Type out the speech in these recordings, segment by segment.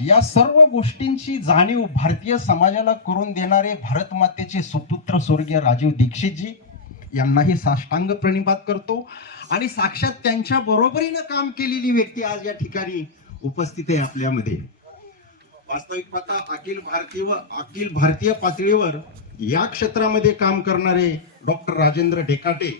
या सर्व गोष्टींची जाणीव भारतीय समाजाला करून देणारे भारत मातेचे सुपुत्र स्वर्गीय राजीव दीक्षितजी यांनाही साष्टांग प्रणिपात करतो आणि साक्षात त्यांच्या बरोबरीनं काम केलेली व्यक्ती आज या ठिकाणी उपस्थित आहे आपल्यामध्ये. वास्तविक पाहता अखिल भारतीय पातळीवर या क्षेत्रामध्ये काम करणारे डॉक्टर राजेंद्र डेकाटे,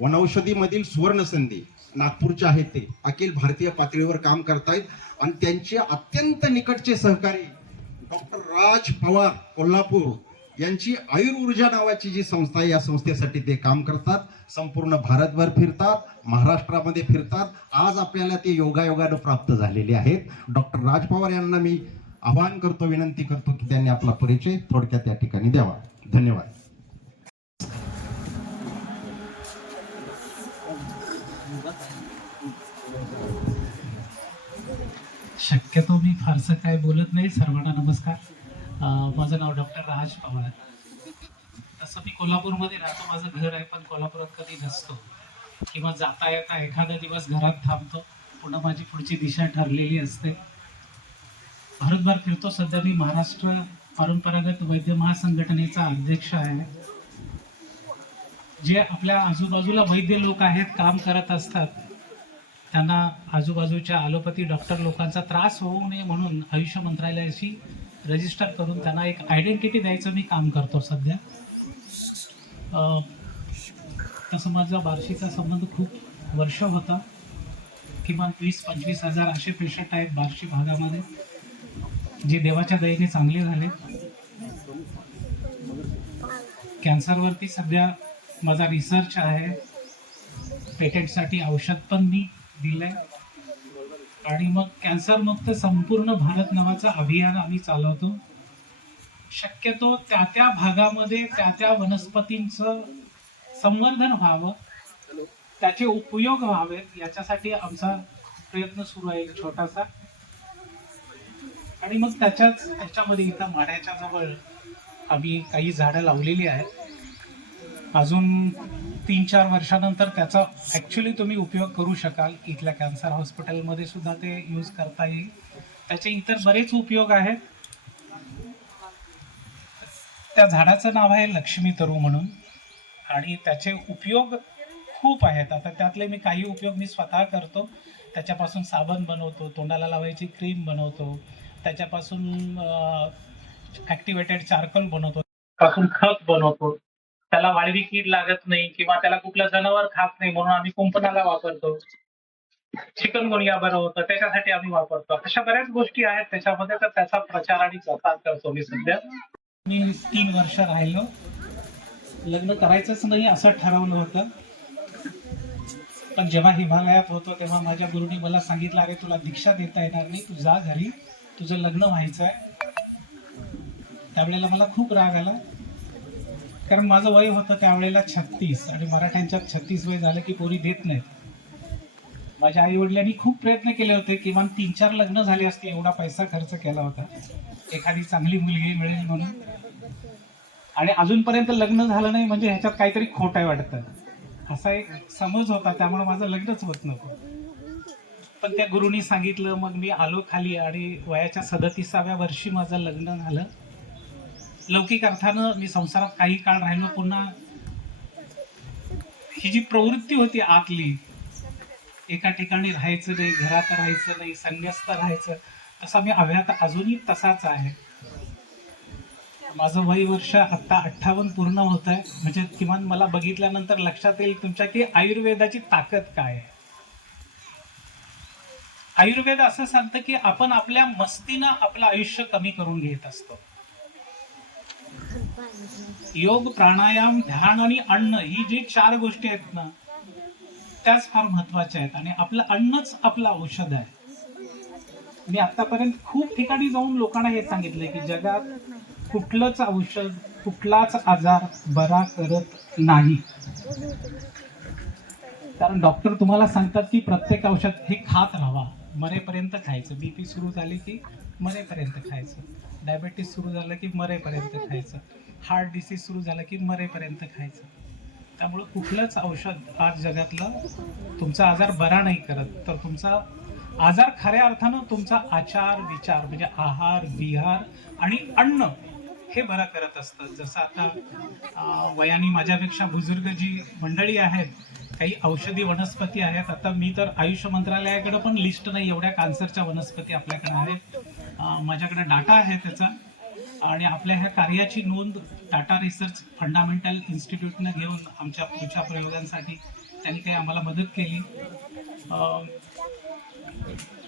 वनौषधी मधील सुवर्ण संधी नागपूरचे आहेत, ते अखिल भारतीय पातळीवर काम करतायत आणि त्यांचे अत्यंत निकटचे सहकारी डॉक्टर राज पवार कोल्हापूर यांची आयुर्ऊर्जा नावाची जी संस्था आहे, या संस्थेसाठी ते काम करतात. संपूर्ण भारतभर फिरतात, महाराष्ट्रामध्ये फिरतात. आज आपल्याला ते योगायोगानं प्राप्त झालेले आहेत. डॉक्टर राज पवार यांना मी आवाहन करतो, विनंती करतो की त्यांनी आपला परिचय थोडक्यात या ठिकाणी द्यावा. धन्यवाद. शक्यतो मी फारसं काय बोलत नाही. सर्वांना नमस्कार. माझं नाव डॉक्टर राज पवार. तसं मी कोल्हापूरमध्ये राहतो, माझं घर आहे, पण कोल्हापुरात कधी नसतो किंवा जाता येता एखादा दिवस घरात थांबतो. पुन्हा माझी पुढची दिशा ठरलेली असते. भारतभर फिरतो. सध्या मी महाराष्ट्र परंपरागत वैद्य महासंघटनेचा अध्यक्ष आहे. जे आपल्या आजूबाजूला वैद्य लोक आहेत, काम करत असतात, त्यांना आजूबाजूच्या ॲलोपॅथी डॉक्टर लोकांचा त्रास होऊ नये म्हणून आयुष मंत्रालयाशी रजिस्टर करून त्यांना एक आयडेंटिटी द्यायचं मी काम करतो सध्या. तसं माझा बार्शीचा संबंध खूप वर्ष होता. किमान 20-25 हजार असे पेशंट आहेत बार्शी भागामध्ये, जे देवाच्या दयेने चांगले झाले. कॅन्सरवरती सध्या माझा रिसर्च आहे. पेटेंटसाठी औषध पण मी दिलंय आणि मग कॅन्सर मुक्त संपूर्ण भारत नावाचं अभियान आम्ही चालवतो. शक्यतो त्या भागामध्ये त्या वनस्पतींचं संवर्धन व्हावं, त्याचे उपयोग व्हावेत, याच्यासाठी आमचा प्रयत्न सुरू आहे एक छोटासा. आणि मग त्याच्यामध्ये इथं माड्याच्या जवळ आम्ही काही झाडं लावलेली आहेत. अजून 3-4 वर्षानंतर त्याचा ॲक्च्युली तुम्ही उपयोग करू शकाल. इथल्या कॅन्सर हॉस्पिटलमध्ये सुद्धा ते यूज करता येईल. त्याचे इतर बरेच उपयोग आहेत. त्या झाडाचं नाव आहे लक्ष्मी तरू म्हणून आणि त्याचे उपयोग खूप आहेत. आता त्यातले मी काही उपयोग मी स्वतः करतो. त्याच्यापासून साबण बनवतो, तोंडाला लावायची क्रीम बनवतो, त्याच्यापासून ॲक्टिवेटेड चारकोल बनवतो, त्यापासून खत बनवतो. त्याला वाळवी कीड लागत नाही किंवा त्याला कुठलं जनावर खात नाही म्हणून आम्ही कुंपणाला वापरतो. चिकनगुनिया बरं होतं त्याच्यासाठी आम्ही वापरतो. अशा बऱ्याच गोष्टी आहेत त्याच्यामध्ये. तर त्याचा प्रचार आणि प्रसार करतो मी सध्या. मी 3 वर्ष राहिलो. लग्न करायचंच नाही असं ठरवलं होतं, पण जेव्हा हिमालयात होतो तेव्हा माझ्या गुरुनी मला सांगितलं, अरे तुला दीक्षा देता येणार नाही, तू जा घरी, तुझं लग्न व्हायचं आहे. त्यावेळेला मला खूप राग आला, कारण माझं वय होतं त्यावेळेला 36 आणि मराठ्यांच्यात 36 वय झालं की पोरी देत नाहीत. माझ्या आई वडिलांनी खूप प्रयत्न केले होते, किमान 3-4 लग्न झाले असते, एवढा पैसा खर्च केला होता एखादी चांगली मुलगी मिळेल म्हणून, आणि अजूनपर्यंत लग्न झालं नाही म्हणजे ह्याच्यात काहीतरी खोट आहे वाटतं, असा एक समज होता. त्यामुळे माझं लग्नच होत नव्हतं. पण त्या गुरुनी सांगितलं, मग मी आलो खाली आणि वयाच्या 37व्या वर्षी माझं लग्न झालं. लौकिक अर्थानं मी संसारात काही काळ राहिलो. पुन्हा ही जी प्रवृत्ती होती आतली, एका ठिकाणी राहायचं नाही, घरात राहायचं नाही, संन्यस्त राहायचं, तसा मी अव्यात अजूनही तसाच आहे. माझं वय वर्ष आत्ता 58 पूर्ण होत आहे. म्हणजे किमान मला बघितल्यानंतर लक्षात येईल तुमच्या की आयुर्वेदाची ताकद काय आहे. आयुर्वेद असं सांगतं की आपण आपल्या मस्तीनं आपलं आयुष्य कमी करून घेत असतो. योग, प्राणायाम, ध्यान आणि अन्न ही जी 4 गोष्टी आहेत ना, त्याच फार महत्वाच्या आहेत. आणि आपलं अन्नच आपलं औषध आहे. मी आतापर्यंत खूप ठिकाणी जाऊन लोकांना हे सांगितलंय की जगात कुठलंच औषध, कुठलाच आजार बरा करत नाही. कारण डॉक्टर तुम्हाला सांगतात की प्रत्येक औषध हे खात राहावा, मरेपर्यंत खायचं. बीपी सुरू झाली की मरेपर्यंत खायचं, डायबेटीस सुरू झालं की मरेपर्यंत खायचं, हार्ट डिसीज सुरू झालं की मरेपर्यंत खायचं. त्यामुळं कुठलंच औषध आज जगातलं तुमचा आजार बरा नाही करत, तर तुमचा आजार खऱ्या अर्थानं तुमचा आचार विचार म्हणजे आहार विहार आणि अन्न हे बरं करत असतं. जसं आता वयाने माझ्यापेक्षा बुजुर्ग जी मंडळी आहेत, काही औषधी वनस्पती आहेत. आता मी तर आयुष मंत्रालयाकडे पण लिस्ट नाही, एवढ्या कॅन्सरच्या वनस्पती आपल्याकडे आहेत. माझ्याकडे डाटा आहे त्याचा, आणि आपल्या ह्या कार्याची नोंद टाटा रिसर्च फंडामेंटल इन्स्टिट्यूटने घेऊन आमच्या पुढच्या प्रयोगांसाठी त्यांनी काही आम्हाला मदत केली.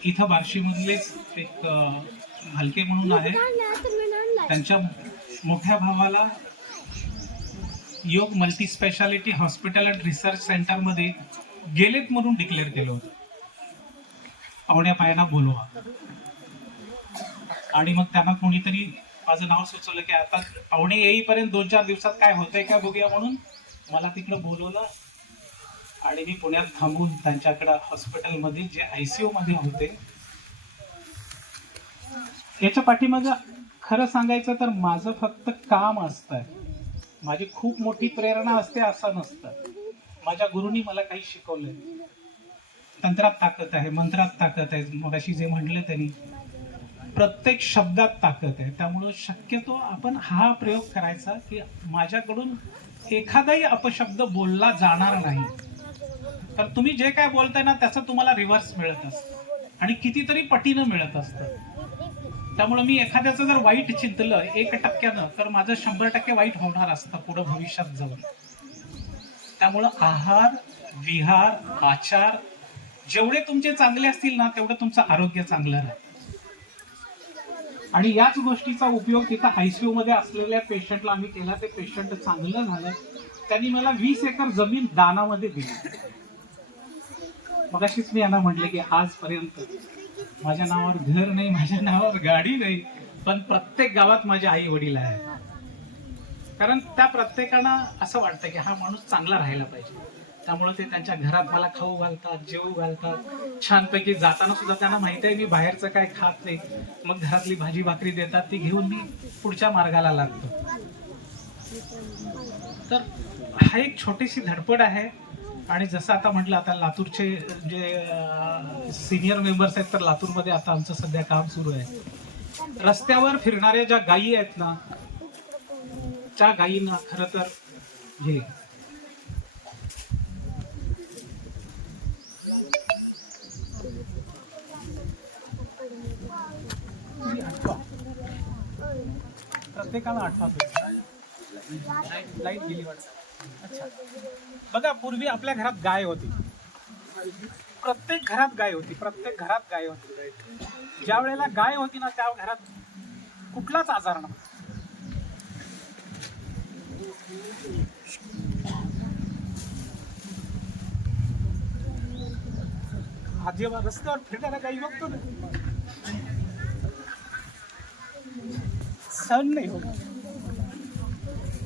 इथं बार्शीमधलेच एक हलके म्हणून आहे, त्यांच्या मोठ्या भावाला योग multi speciality hospital and research सेंटरमध्ये गेलेत म्हणून डिक्लेअर केलं होतं. पाहुण्या पायांना बोलवा. आणि मग त्यांना कोणीतरी माझं नाव सुचवलं की आता पाहुणे येईपर्यंत 2-4 दिवसात काय होतंय का बघूया म्हणून मला तिकडं बोलवलं. आणि मी पुण्यात थांबून त्यांच्याकडे हॉस्पिटलमध्ये जे ICU मध्ये होते, याच्या पाठीमागं खरं सांगायचं तर माझं फक्त काम असतं. माझी खूप मोठी प्रेरणा असते असं नसतं. माझ्या गुरुनी मला काही शिकवलंय. तंत्रात ताकद आहे, मंत्रात ताकद आहे, मगाशी जे म्हटलं त्यांनी प्रत्येक शब्दात ताकद आहे. त्यामुळं शक्यतो आपण हा प्रयोग करायचा की माझ्याकडून एखादाही अपशब्द बोलला जाणार नाही. तर तुम्ही जे काय बोलताय ना त्याचं तुम्हाला रिव्हर्स मिळत असतं आणि कितीतरी पटीनं मिळत असतं. त्यामुळे मी एखाद्याचं जर वाईट चिंतलं 1% तर माझं 100% वाईट होणार असतं पुढे भविष्यात जाऊन. त्यामुळं आहार विहार आचार जेवढे तुमचे चांगले असतील ना तेवढं तुमचं आरोग्य चांगलं राहील. आणि याच गोष्टीचा उपयोग तिथं ICU मध्ये असलेल्या पेशंटला आम्ही केला. ते पेशंट चांगलं झालं. त्यांनी मला 20 एकर जमीन दानामध्ये दिली. मगाशीच मी यांना म्हटलं की आजपर्यंत माझ्या नावावर घर नाही, माझ्या नावावर गाडी नाही, पण प्रत्येक गावात माझे आई वडील आहेत. कारण त्या प्रत्येकांना असं वाटतं की हा माणूस चांगला राहायला पाहिजे. त्यामुळे ते त्यांच्या घरात मला खाऊ घालतात, जेवू घालतात. छानपैकी जाताना सुद्धा त्यांना माहिती आहे मी बाहेरचं काय खात नाही. मग घरातली भाजी भाकरी देतात, ती घेऊन मी पुढच्या मार्गाला लागतो. तर हा एक छोटीशी धडपड आहे. आणि जसं आता म्हटलं, आता लातूरचे जे सिनियर मेंबर्स आहेत, तर लातूरमध्ये आता आमचं सध्या काम सुरू आहे. रस्त्यावर फिरणाऱ्या ज्या गायी आहेत ना, त्या गायींना खरं तर हे प्रत्येकाला आठवतं. लाईट गेली वाटतं. अच्छा, बघा पूर्वी आपल्या घरात गाय होती. प्रत्येक घरात गाय होती, प्रत्येक घरात गाय होती. ज्या वेळेला गाय होती ना त्या घरात कुठलाच आजार नव्हता. आज जेव्हा रस्त्यावर फिरणाऱ्या गायी बघतो ना, सण नाही होत.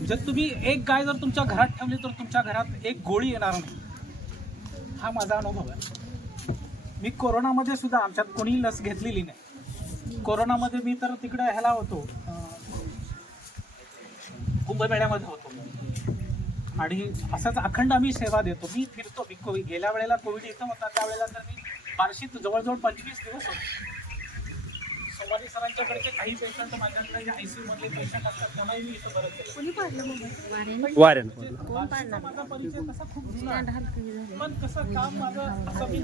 जर तुम्ही एक गाय जर तुमच्या घरात ठेवली तर तुमच्या घरात एक गोळी येणार नाही. हा माझा अनुभव आहे. मी कोरोनामध्ये सुद्धा, आमच्यात कोणी लस घेतलेली नाही. कोरोनामध्ये मी तर तिकडे ह्याला होतो, कुंभमेळ्यामध्ये होतो. आणि असाच अखंड आम्ही सेवा देतो. मी फिरतो. मी गेल्या वेळेला कोविड इथं होता त्यावेळेला तर मी बार्शीत जवळजवळ 25 दिवस होतो. सोमानी सरांच्याकडचे काही पेशंट माझ्याकडे ICU मधले पेशंट असतात त्यामुळे मी इथं बरं केलं. माझा परिचय तसा खूप जुना, पण कसं काम माझं असं मी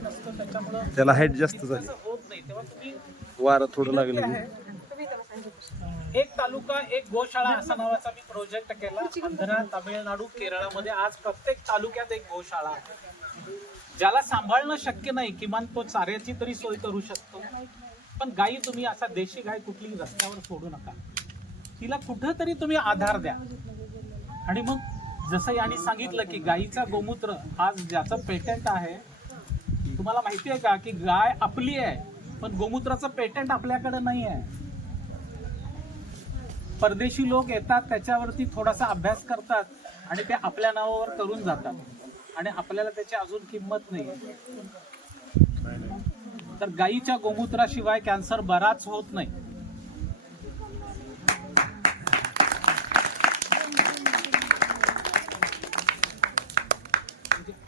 नसतं त्याच्यामुळं त्याला हाईट जास्त झाली, होत नाही. तेव्हा तुम्ही वारं थोडं लागलं. एक तालुका एक गोशाळा असा नावाचा मी प्रोजेक्ट केला. आंध्र, तामिळनाडू, केरळामध्ये आज प्रत्येक तालुक्यात एक गोशाळा आहे. ज्याला सांभाळणं शक्य नाही किमान तो चाऱ्याची तरी सोय करू शकतो. पण गायी तुम्ही असा देशी गाय कुठली रस्त्यावर सोडू नका. तिला कुठं तरी तुम्ही आधार द्या. आणि मग जसं यांनी सांगितलं की गायीचा गोमूत्र आज ज्याचं पेटंट आहे, तुम्हाला माहिती आहे का की गाय आपली आहे पण गोमूत्राचं पेटंट आपल्याकडे नाही आहे. परदेशी लोक येतात, त्याच्यावरती थोडासा अभ्यास करतात आणि ते आपल्या नावावर करून जातात आणि आपल्याला त्याची अजून किंमत नाही. तर गायीच्या गोमूत्राशिवाय कॅन्सर बराच होत नाही.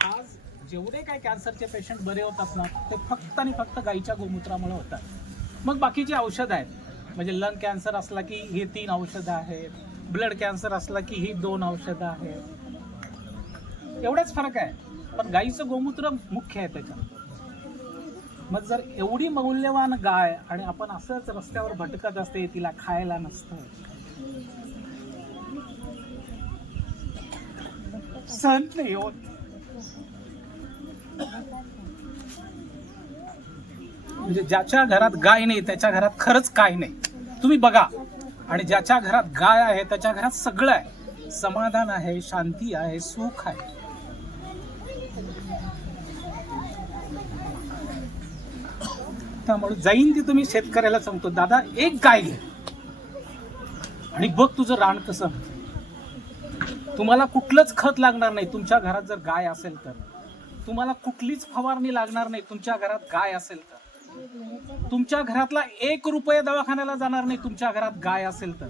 आज जेवढे काय कॅन्सरचे पेशंट बरे होतात ना ते फक्त आणि फक्त गाईच्या गोमूत्रामुळे होतात. मग बाकीची औषधं आहेत, म्हणजे लंग कॅन्सर असला की ही 3 औषधं आहेत, ब्लड कॅन्सर असला की ही 2 औषधं आहेत, एवढाच फरक आहे. पण गाईचं गोमूत्र मुख्य आहे त्याच्यात. मग जर एवढी मौल्यवान गाय आणि आपण असंच रस्त्यावर भटकत असते, तिला खायला नसतं, सहन नाही होत. म्हणजे ज्याच्या घरात गाय नाही त्याच्या घरात खरंच काय नाही. तुम्ही बघा, आणि ज्याच्या घरात गाय आहे त्याच्या घरात सगळं आहे, समाधान आहे, शांती आहे, सुख आहे. त्यामुळे जाईन ती तुम्ही शेतकऱ्याला सांगतो, दादा एक गाय घे आणि बघ तुझं रान कसं. तुम्हाला कुठलंच खत लागणार नाही तुमच्या घरात जर गाय असेल तर. तुम्हाला कुठलीच फवारणी लागणार नाही तुमच्या घरात गाय असेल तर. तुमच्या घरातला 1 रुपया दवाखान्याला जाणार नाही तुमच्या घरात गाय असेल तर.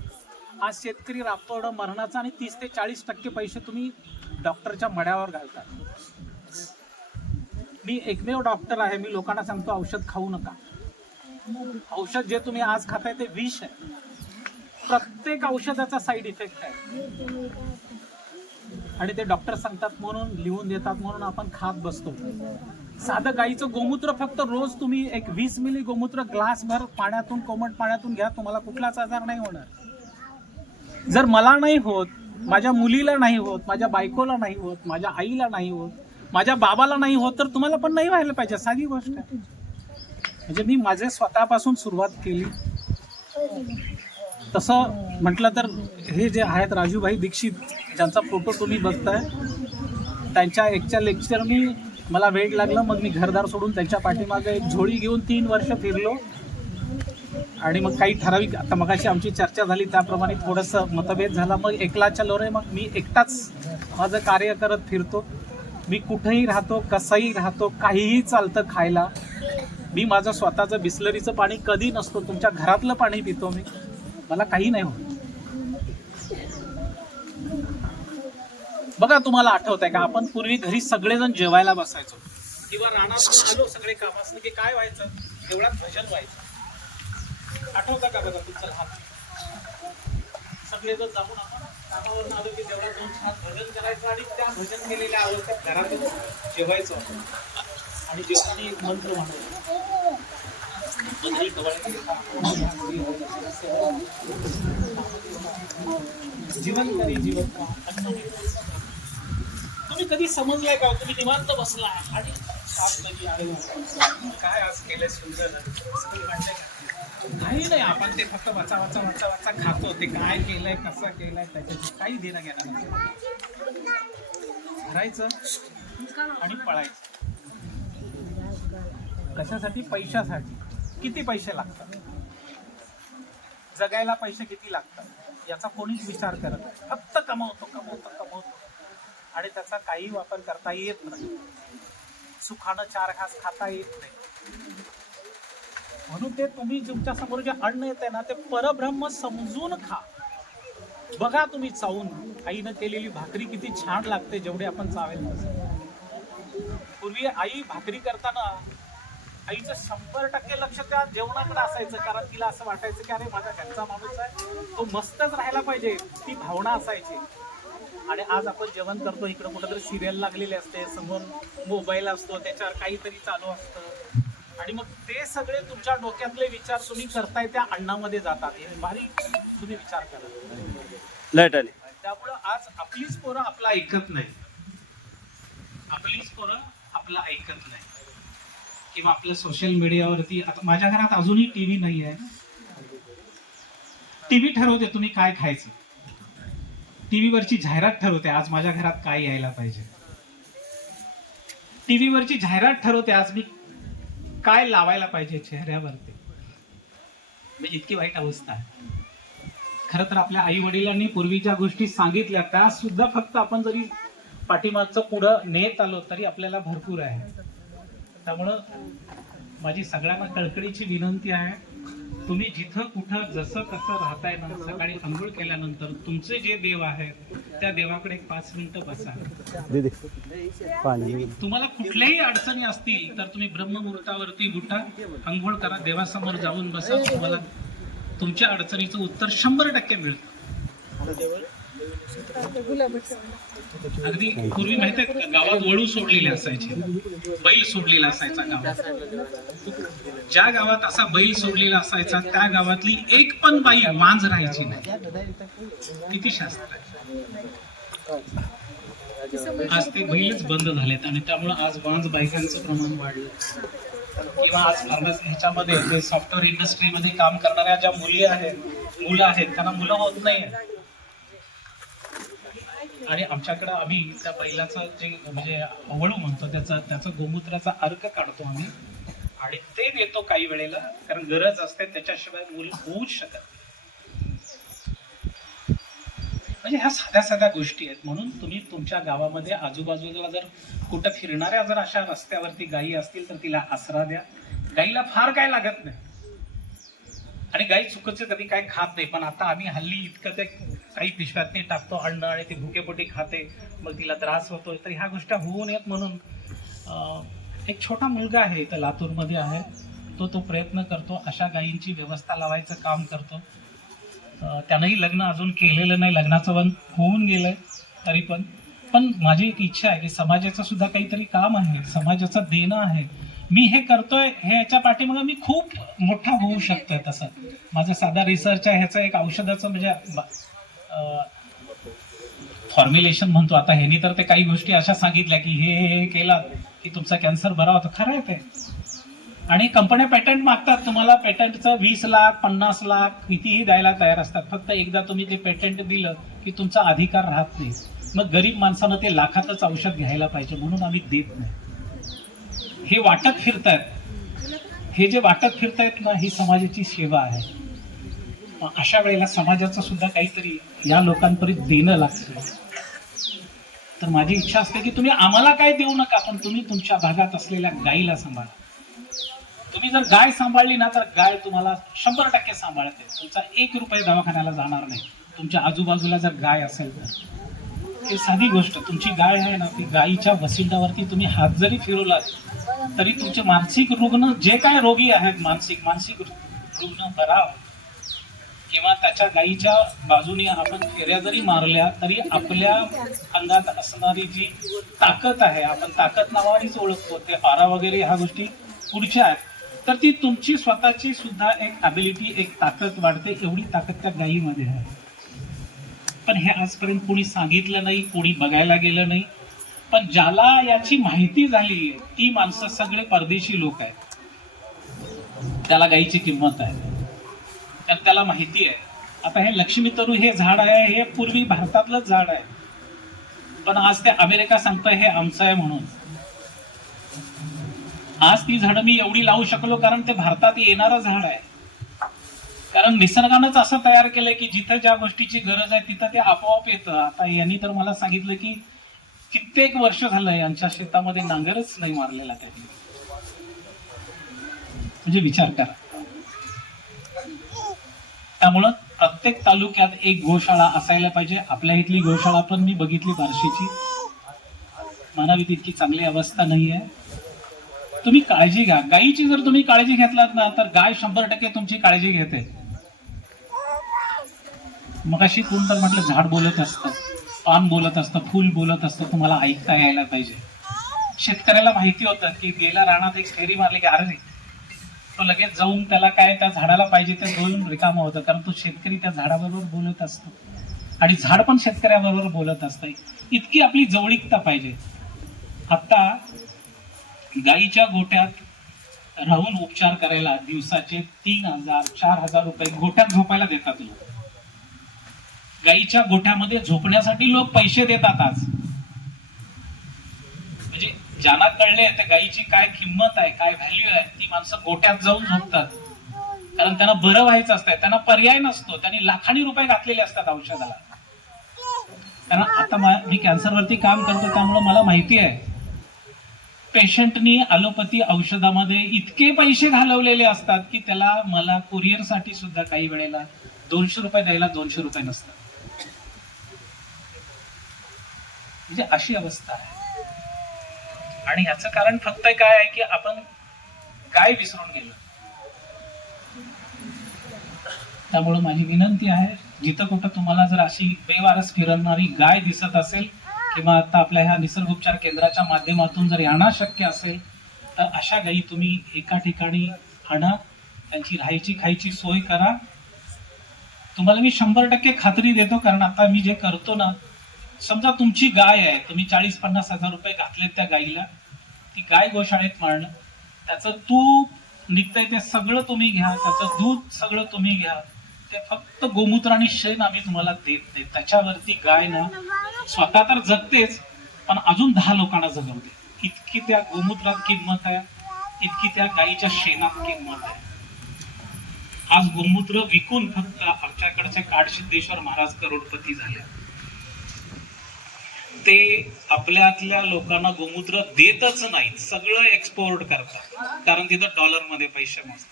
आज शेतकरी राबतोडं मरणाचा आणि 30 ते 40% पैसे तुम्ही डॉक्टरच्या मड्यावर घालतात. मी एकमेव डॉक्टर आहे, मी लोकांना सांगतो औषध खाऊ नका. औषध जे तुम्ही आज खाताय ते विष आहे. प्रत्येक औषधाचा साईड इफेक्ट आहे आणि ते डॉक्टर सांगतात म्हणून, लिहून देतात म्हणून आपण खात बसतो. साधं गाईचं गोमूत्र फक्त रोज तुम्ही एक 20 मिली गोमूत्र ग्लासभर पाण्यातून, कोमट पाण्यातून घ्या, तुम्हाला कुठलाच आजार नाही होणार. जर मला नाही होत, माझ्या मुलीला नाही होत, माझ्या बायकोला नाही होत, माझ्या आईला नाही होत, माझ्या बाबाला नाही होत, तर तुम्हाला पण नाही व्हायला पाहिजे. साधी गोष्ट आहे. म्हणजे मी माझे स्वतःपासून सुरुवात केली. तसं म्हटलं तर हे जे आहेत राजूभाई दीक्षित, ज्यांचा फोटो तुम्ही बघताय, त्यांच्या एकच्या लेक्चर मला वेळ लागलं. मग मी घरदार सोडून त्यांच्या पाठीमागे एक झोळी घेऊन 3 वर्ष फिरलो. आणि मग काही ठराविक, आता मगाशी आमची चर्चा झाली त्याप्रमाणे थोडंसं मतभेद झाला. मग एकला चलो रे, मग मी एकटाच माझं कार्य करत फिरतो. मी कुठेही राहतो, कसंही राहतो, काहीही चालतं खायला. मी माझं स्वतःचं बिस्लरीचं पाणी कधी नसतो, तुमच्या घरातलं पाणी पितो मी. मला काही नाही होत. बघा, तुम्हाला आठवत आहे का आपण पूर्वी घरी सगळेजण जेवायला बसायचो किंवा रानातून आलो सगळे कामासनं की काय व्हायचं, देवळात भजन व्हायचं. आठवतं का बघा तुमचं लहान? सगळेजण जाऊन आपण कामावरून आलो की देवळात 2 तास भजन करायचं आणि त्या भजन केलेल्या आवडत्या घरातच जेवायचो आणि जेवताना एक मंत्र म्हणायचो, जीवन करी जीवन का अन्न. तुम्ही कधी समजलाय का? तुम्ही निवांत बसला आणि काय आज केलंय सुंदर, काही नाही. आपण ते फक्त वाचा वाचा वाचा वाचा खातो. ते काय केलंय, कसं केलंय, त्याच्याशी काही देणं घेणं नाही. भरायचं आणि पळायचं. कशासाठी? पैशासाठी. किती पैसे लागतात, जगायला पैसे किती लागतात याचा कोणीच विचार करत नाही. फक्त कमवतो कमवतो कमवतो आणि त्याचा काही वापर करता येत नाही. सुखानं 4 घास खाता येत नाही. म्हणून ते तुम्ही तुमच्या समोर जे अन्न येते ना ते परब्रह्म समजून खा. बघा तुम्ही चावून, आईनं केलेली भाकरी किती छान लागते जेवढे आपण चावेल तसं. पूर्वी आई भाकरी करताना आईचं 100% लक्ष त्या जेवणाकडे असायचं, कारण तिला असं वाटायचं की अरे माझा घरचा माणूस आहे, तो मस्तच राहायला पाहिजे, ती भावना असायची. आणि आज आपण जेवण करतो, इकडं कुठंतरी सिरियल लागलेली असते, समोर मोबाईल असतो, त्याच्यावर काहीतरी चालू असतं आणि मग ते सगळे तुमच्या डोक्यातले विचार तुम्ही करताय त्या अन्नामध्ये जातात. हे भारी तुम्ही विचार करा. लाईट आली. त्यामुळं आज आपलीच पोरं आपलं ऐकत नाही, आपलीच पोरं आपलं ऐकत नाही. किंवा आपल्या सोशल मीडियावरती, आता माझ्या घरात अजूनही टीव्ही नाही आहे. टीव्ही ठरवते तुम्ही काय खायचं, टीव्हीवरची जाहिरात ठरवते आज माझ्या घरात काय यायला पाहिजे, टीव्हीवरची जाहिरात ठरवते आज मी काय लावायला पाहिजे चेहऱ्यावरती. म्हणजे इतकी वाईट अवस्था आहे. खरं तर आपल्या आई वडिलांनी पूर्वी ज्या गोष्टी सांगितल्या त्या सुद्धा फक्त आपण जरी पाठीमागचं पुढं नेत आलो तरी आपल्याला भरपूर आहे. त्यामुळं माझी सगळ्यांना कळकळीची विनंती आहे, तुम्ही जिथं कुठं जसं कसं राहताय ना, सकाळी आंघोळ केल्यानंतर तुमचे जे देव आहेत त्या देवाकडे 5 मिनिटं बसा. दीदी पाणी. तुम्हाला कुठल्याही अडचणी असतील तर तुम्ही ब्रह्ममुहूर्तावरती उठा, आंघोळ करा, देवासमोर जाऊन बसा. तुम्हाला तुमच्या अडचणीचं उत्तर 100% मिळतं. अगदी पूर्वी माहिती आहे का, गावात वळू सोडलेले असायचे, बैल सोडलेला असायचा गावात. ज्या गावात असा बैल सोडलेला असायचा त्या गावातली एक पण बाई वांज राहायची नाही. किती शास्त्र आहे. आज ते बैलच बंद झालेत आणि त्यामुळे आज वांज बायकांचं प्रमाण वाढलं. किंवा आज ह्याच्यामध्ये जे सॉफ्टवेअर इंडस्ट्रीमध्ये काम करणाऱ्या ज्या मुलं आहेत त्यांना मुलं होत नाही. आणि आमच्याकडं आम्ही त्या बैलाचं जे म्हणजे वळू म्हणतो त्याचा गोमूत्राचा अर्क काढतो आम्ही आणि ते देतो काही वेळेला, कारण गरज असते, त्याच्याशिवाय मूल होऊच शकत नाही. म्हणजे ह्या साध्या साध्या गोष्टी आहेत. म्हणून तुम्ही तुमच्या गावामध्ये आजूबाजूला जर कुठं फिरणाऱ्या जर अशा रस्त्यावरती गायी असतील तर तिला आसरा द्या. गाईला फार काय लागत नाही आणि गाई चुकीचं कधी काय खात नाही. पण आता आम्ही हल्ली इतकं ते काही पिशव्यातनी टाकतो अन्न आणि ती भुकेपोटी खाते, मग तिला त्रास होतोय. तर ह्या गोष्टी होऊ नयेत म्हणून एक छोटा मुलगा आहे इथं लातूरमध्ये आहे, तो प्रयत्न करतो, अशा गायींची व्यवस्था लावायचं काम करतो. त्यानंही लग्न अजून केलेलं नाही, लग्नाचं पण होऊन गेलंय तरी पण माझी एक इच्छा आहे की समाजाचं सुद्धा काहीतरी काम आहे, समाजाचं देणं आहे. मी हे करतोय हे याच्या पाठीमागे मी खूप मोठा होऊ शकतोय. तसं माझं साधा रिसर्च आहे, ह्याचं एक औषधाचं म्हणजे फॉर्म्युलेशन म्हणतो. आता ह्यांनी तर ते काही गोष्टी अशा सांगितल्या की हे केला की तुमचा कॅन्सर बरा होतो. खरं आहे ते. आणि कंपन्या पेटंट मागतात, तुम्हाला पेटंटचं 20 लाख 50 लाख कितीही द्यायला तयार असतात. फक्त एकदा तुम्ही ते पेटंट दिलं की तुमचा अधिकार राहत नाही. मग गरीब माणसानं ते लाखातच औषध घ्यायला पाहिजे म्हणून आम्ही देत नाही. हे वाटत फिरतायत, हे जे वाटत फिरतायत ना, ही समाजाची सेवा आहे. अशा वेळेला समाजाचं सुद्धा काहीतरी या लोकांपर्यंत देणं लागतं. तर माझी इच्छा असते की तुम्ही आम्हाला काय देऊ नका, पण तुम्ही तुमच्या भागात असलेल्या गायीला सांभाळा. तुम्ही जर गाय सांभाळली ना तर गाय तुम्हाला 100% सांभाळते. तुमचा 1 रुपया दवाखान्याला जाणार नाही. तुमच्या आजूबाजूला जर गाय असेल तर ही साधी गोष्ट, तुमची गाय आहे ना, ती गायीच्या वसिंडावरती तुम्ही हात जरी फिरवलात तरी तुमचे मानसिक रुग्ण जे काय रोगी आहेत, मानसिक रुग्ण बरा, किंवा त्याच्या गायीच्या बाजूने आपण फेऱ्या जरी मारल्या तरी आपल्या अंगात असणारी जी ताकद आहे, आपण ताकद नावानेच ओळखतो, ते ऑरा वगैरे ह्या गोष्टी पुढच्या आहेत, तर ती तुमची स्वतःची सुद्धा एक ॲबिलिटी, एक ताकद वाढते. एवढी ताकद त्या गायीमध्ये आहे. पण हे आजपर्यंत कोणी सांगितलं नाही, कोणी बघायला गेलं नाही. पण ज्याला याची माहिती झाली ती माणसं सगळे परदेशी लोक आहेत. त्याला गायीची किंमत आहे, तर त्याला माहिती आहे. आता हे लक्ष्मी तरू हे झाड आहे, हे पूर्वी भारतातलंच झाड आहे, पण आज ते अमेरिका सांगतोय हे आमचं आहे म्हणून. आज ती झाडं मी एवढी लावू शकलो कारण ते भारतात येणारं झाड आहे. कारण निसर्गानंच असं तयार केलंय की जिथं ज्या गोष्टीची गरज आहे तिथं ते आपोआप येतं. आता यांनी तर मला सांगितलं की कित्येक वर्ष झालं यांच्या शेतामध्ये नांगरच नाही मारलेला त्यांनी. म्हणजे विचार करा. त्यामुळं प्रत्येक तालुक्यात एक गोशाळा असायला पाहिजे. आपल्या इथली गोशाळा पण मी बघितली बार्शीची, म्हणावी तितकी चांगली अवस्था नाही आहे. तुम्ही काळजी घ्या. गायीची जर तुम्ही काळजी घेतलात ना तर गाय 100% तुमची काळजी घेते. मगाशी कोण तर म्हटलं झाड बोलत असतं, पान बोलत असतं, फूल बोलत असतं, तुम्हाला ऐकता यायला पाहिजे. शेतकऱ्याला माहिती होतं की गेल्या रानात एक फेरी मारली की अरे तो लगेच जाऊन त्याला काय त्या झाडाला पाहिजे ते दोन रिकामं होतं, कारण तो शेतकरी त्या झाडाबरोबर बोलत असतो आणि झाड पण शेतकऱ्याबरोबर बोलत असतं. इतकी आपली जवळीकता पाहिजे. आता गायीच्या गोट्यात राहून उपचार करायला दिवसाचे 3,000-4,000 रुपये गोट्यात झोपायला देतात लोक. गायीच्या गोठ्यामध्ये झोपण्यासाठी लोक पैसे देतात आज. म्हणजे ज्यांना कळले त्या गायीची काय किंमत आहे, काय व्हॅल्यू आहे, ती माणसं गोट्यात जाऊन झोपतात. कारण त्यांना बरं व्हायचं असतं, त्यांना पर्याय नसतो. त्यांनी लाखांनी रुपये घातलेले असतात औषधाला. कारण आता मी कॅन्सरवरती काम करतो त्यामुळे मला माहिती आहे पेशंटनी ॲलोपॅथी औषधामध्ये इतके पैसे घालवलेले असतात की त्याला मला कुरिअरसाठी सुद्धा काही वेळेला 200 रुपये द्यायला 200 रुपये नसतात. म्हणजे अशी अवस्था आहे. आणि याचं कारण फक्त काय आहे की आपण गाय विसरून गेलो. त्यामुळे माझी विनंती आहे, जिथं कुठं तुम्हाला जर अशी बेवारस फिरणारी गाय दिसत असेल किंवा आता आपल्या ह्या निसर्ग उपचार केंद्राच्या माध्यमातून जर येणं शक्य असेल तर अशा गायी तुम्ही एका ठिकाणी आणा, त्यांची राहायची खायची सोय करा. तुम्हाला मी 100% खात्री देतो, कारण आता मी जे करतो ना, समजा तुमची गाय आहे, तुम्ही 40-50 हजार रुपये घातलेत त्या गायीला, ती गाय गोशाळेत मारणं, त्याचं तूप निघतंय ते सगळं तुम्ही घ्या, त्याचं दूध सगळं तुम्ही घ्या, ते फक्त गोमूत्र आणि शेण आम्ही तुम्हाला देत नाही. त्याच्यावरती गाय ना स्वतः तर जगतेच, पण अजून 10 लोकांना जगवते. इतकी त्या गोमूत्रात किंमत आहे, इतकी त्या गायीच्या शेणात किंमत आहे. आज गोमूत्र विकून फक्त आमच्याकडचे काडसिद्धेश्वर महाराज करोडपती झाले. ते आपल्यातल्या लोकांना गोमूत्र देतच नाहीत, सगळं एक्सपोर्ट करतात, कारण तिथं डॉलरमध्ये पैसे मोजतात.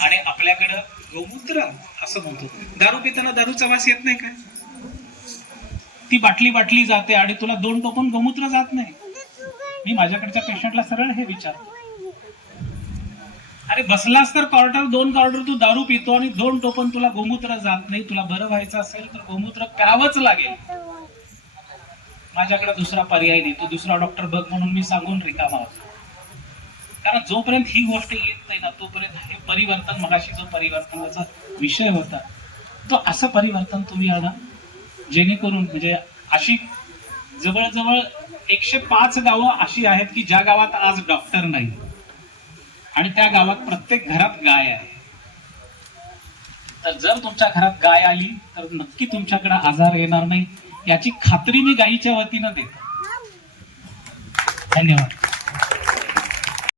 आणि आपल्याकडं गोमूत्र असं म्हणतो. दारू पिताना दारूचा वास येत नाही काय? ती बाटली जाते आणि तुला 2 टोपण गोमूत्र जात नाही. मी माझ्याकडच्या पेशंटला सरळ हे विचारतो, अरे बसलास तर 2 क्वार्टर तू दारू पितो आणि 2 टोपण तुला गोमूत्र जात नाही, तुला बरं व्हायचं असेल तर गोमूत्र प्यावंच लागेल. माझ्याकडे दुसरा पर्याय नाही, तो दुसरा डॉक्टर बघ म्हणून मी सांगून रिकामा होतो. कारण जोपर्यंत ही गोष्ट येत नाही ना, तोपर्यंत हे परिवर्तन, मगाशी जो परिवर्तनाचा विषय होता, तो असं परिवर्तन तुम्ही आणा, जेणेकरून म्हणजे अशी जवळजवळ 105 गावं अशी आहेत की ज्या गावात आज डॉक्टर नाही आणि त्या गावात प्रत्येक घरात गाय आहे. तर जर तुमच्या घरात गाय आली तर नक्की तुमच्याकडे आजार येणार नाही, याची खात्री मी गायीच्या वतीनं देतो. धन्यवाद.